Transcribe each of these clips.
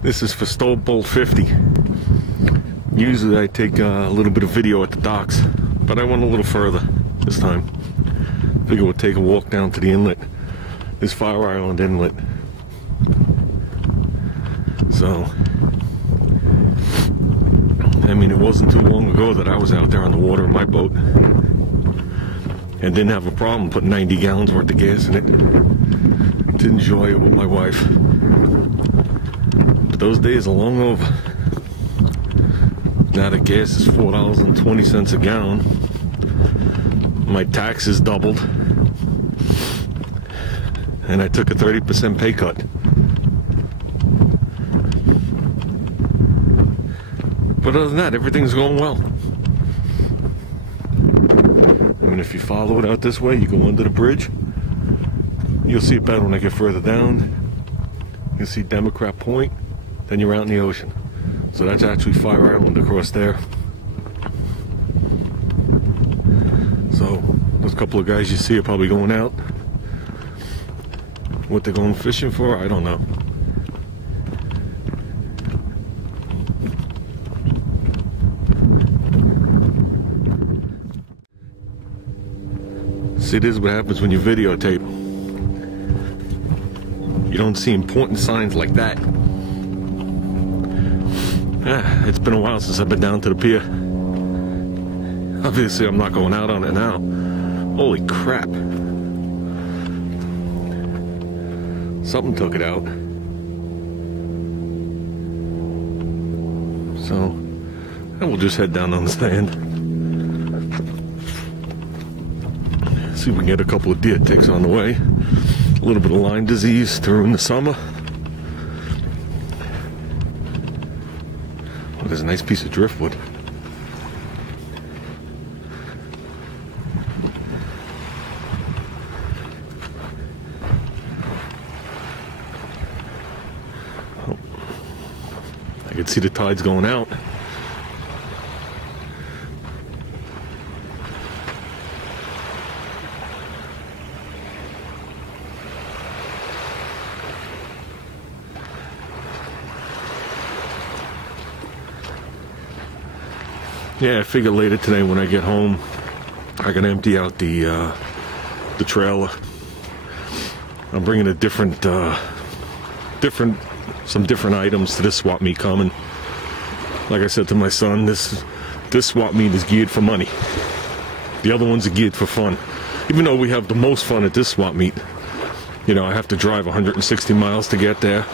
This is for Stobbolt 50. Usually I take a little bit of video at the docks, but I went a little further this time. Figure we'll take a walk down to the inlet. This Fire Island inlet. So, I mean, it wasn't too long ago that I was out there on the water in my boat and didn't have a problem putting 90 gallons worth of gas in it to enjoy it with my wife. But those days are long over. Now the gas is $4.20 a gallon. My taxes doubled. And I took a 30% pay cut. But other than that, everything's going well. I mean, if you follow it out this way, you go under the bridge. You'll see it better when I get further down. You'll see Democrat Point, then you're out in the ocean. So that's actually Fire Island across there. So those couple of guys you see are probably going out. What they're going fishing for, I don't know. See, this is what happens when you videotape. You don't see important signs like that. It's been a while since I've been down to the pier. Obviously, I'm not going out on it now. Holy crap. Something took it out. So, we'll just head down on the stand. See if we can get a couple of deer ticks on the way. A little bit of Lyme disease during the summer. Oh, there's a nice piece of driftwood. Oh, I can see the tides going out. Yeah, I figure later today when I get home, I can empty out the trailer. I'm bringing a some different items to this swap meet coming. Like I said to my son, this swap meet is geared for money. The other ones are geared for fun. Even though we have the most fun at this swap meet, you know, I have to drive 160 miles to get there.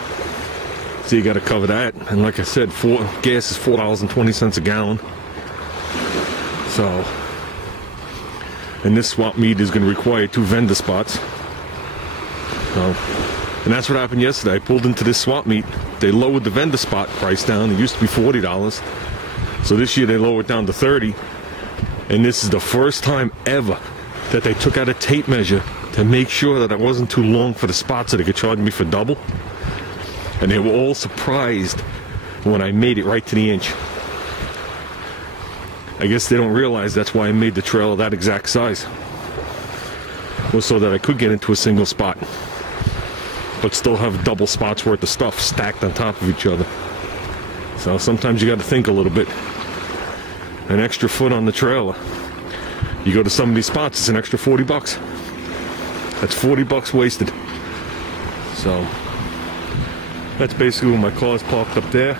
So you got to cover that. And like I said, gas is $4.20 a gallon. So, and this swap meet is going to require 2 vendor spots. So, and that's what happened yesterday. I pulled into this swap meet. They lowered the vendor spot price down. It used to be $40. So this year they lowered it down to $30. And this is the first time ever that they took out a tape measure to make sure that I wasn't too long for the spot so they could charge me for double. And they were all surprised when I made it right to the inch. I guess they don't realize that's why I made the trailer that exact size. Was so that I could get into a single spot, but still have double spots worth of stuff stacked on top of each other. So sometimes you got to think a little bit. An extra foot on the trailer. You go to some of these spots, it's an extra 40 bucks. That's 40 bucks wasted. So that's basically when my car's parked up there.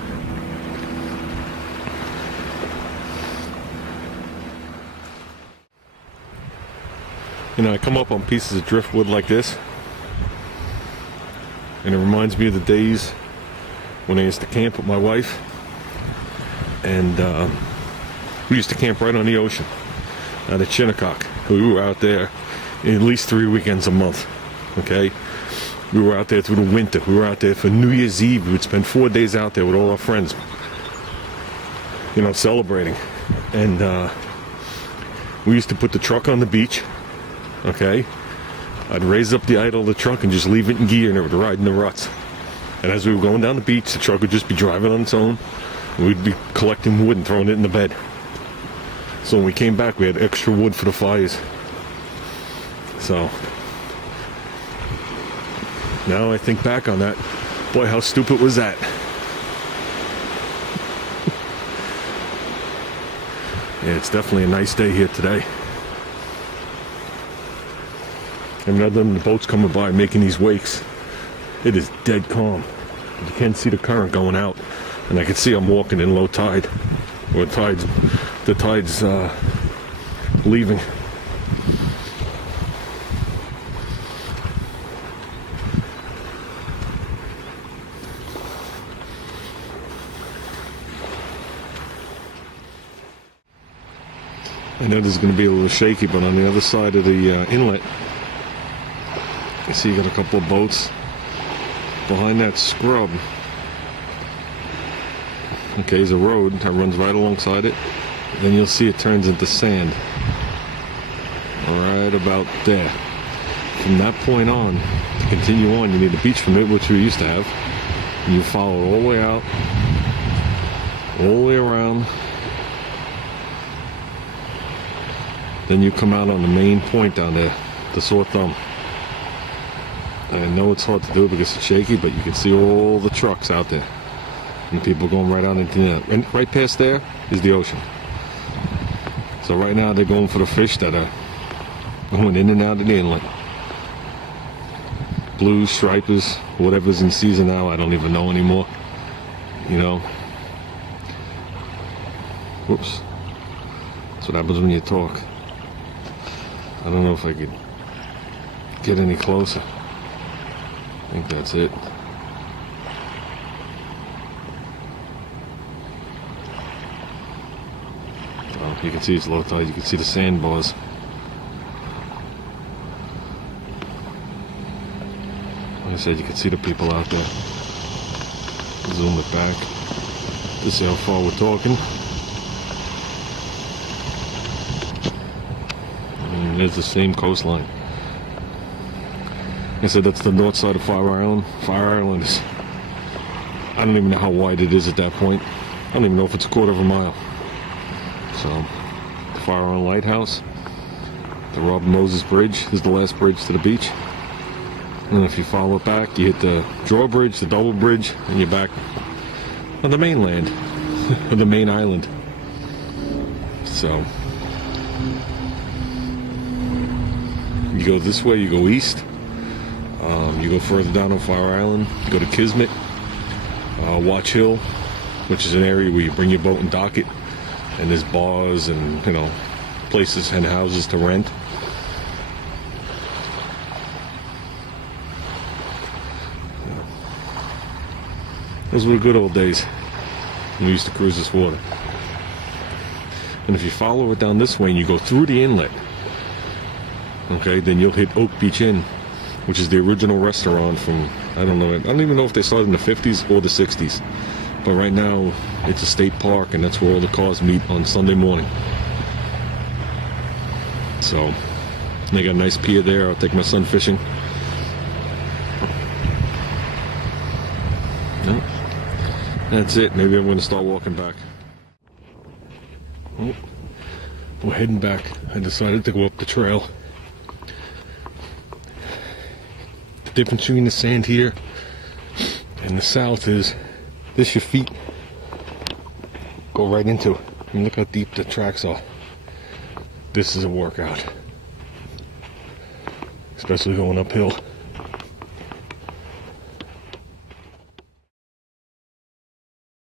You know, I come up on pieces of driftwood like this, and it reminds me of the days when I used to camp with my wife, and we used to camp right on the ocean, out at Shinnecock. We were out there at least 3 weekends a month, okay? We were out there through the winter. We were out there for New Year's Eve. We would spend 4 days out there with all our friends, you know, celebrating. And we used to put the truck on the beach. Okay, I'd raise up the idle of the truck and just leave it in gear, and it would ride in the ruts. And as we were going down the beach, the truck would just be driving on its own. And we'd be collecting wood and throwing it in the bed. So when we came back, we had extra wood for the fires. So now I think back on that, boy, how stupid was that? Yeah, it's definitely a nice day here today. And other than the boats coming by making these wakes, it is dead calm. You can't see the current going out, and I can see I'm walking in low tide, or the tide's leaving. I know this is going to be a little shaky, but on the other side of the inlet, you see you got a couple of boats behind that scrub. Okay, there's a road that runs right alongside it. Then you'll see it turns into sand. Right about there. From that point on, to continue on, you need a beach permit, which we used to have. And you follow it all the way out, all the way around. Then you come out on the main point down there, the Sore Thumb. I know it's hard to do because it's shaky, but you can see all the trucks out there. And the people going right out into the, and right past there is the ocean. So right now they're going for the fish that are going in and out of the inlet. Blues, stripers, whatever's in season now, I don't even know anymore. You know. Whoops. That's what happens when you talk. I don't know if I could get any closer. I think that's it. Oh, you can see it's low tide. You can see the sandbars. Like I said, you can see the people out there. Zoom it back to see how far we're talking. And there's the same coastline. Like I said, that's the north side of Fire Island. Fire Island is, I don't even know how wide it is at that point. I don't even know if it's a quarter of a mile. So, the Fire Island Lighthouse, the Robert Moses Bridge is the last bridge to the beach. And if you follow it back, you hit the drawbridge, the double bridge, and you're back on the mainland, or the main island. So, you go this way, you go east. You go further down on Fire Island, you go to Kismet, Watch Hill, which is an area where you bring your boat and dock it, and there's bars and, you know, places and houses to rent. Those were the good old days when we used to cruise this water. And if you follow it down this way and you go through the inlet, okay, then you'll hit Oak Beach Inn, which is the original restaurant from, I don't even know if they started in the 50s or the 60s. But right now, it's a state park, and that's where all the cars meet on Sunday morning. So, they got a nice pier there. I'll take my son fishing. Yep. That's it. Maybe I'm going to start walking back. Oh, we're heading back. I decided to go up the trail. Difference between the sand here and the south is this, your feet go right into. And look how deep the tracks are. This is a workout, especially going uphill.